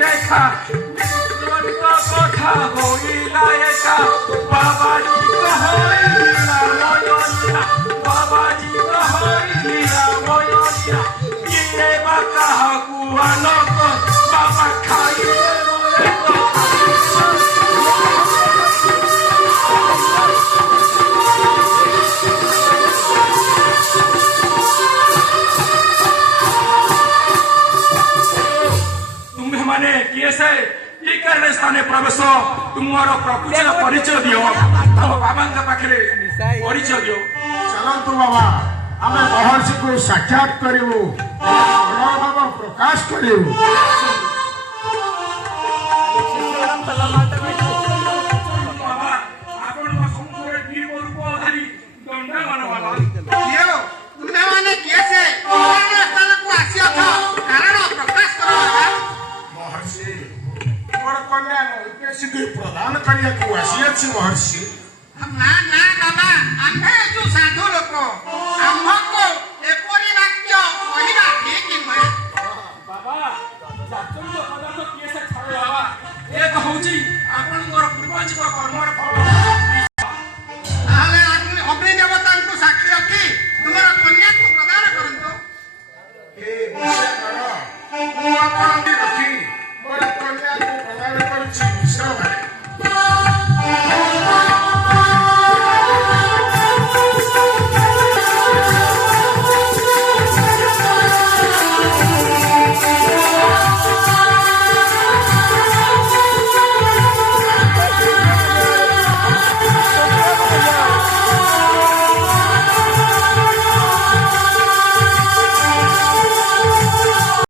দেখা কথা হইলা একা বাবাজি হইলা ময়না বাবাজি হইলা ময়না কিরে বাকা কুয়ানক বাবা খাইলে स्थाने प्रवेश तुमर प्रकृति परिचय दियो तुम बाबा पाखे परिचय दियो चलतु बाबा आम महर्षि को साक्षात करूँ भाव प्रकाश करूँ प्रदान करने को आसी महर्षि ना ना बाबा आम्हे जो साधु लोक आम्हको एपरि वाक्य कहिबा ठीक नहे बाबा जाचंद पदार्थ किए से छाड़े बाबा एक होची आपनकर पूर्वज को कर्मर फल ताले अग्नि देवता को साक्षी रखी तुम्हारा कन्या को प्रदान करंतो ए विषय करो आपन रखी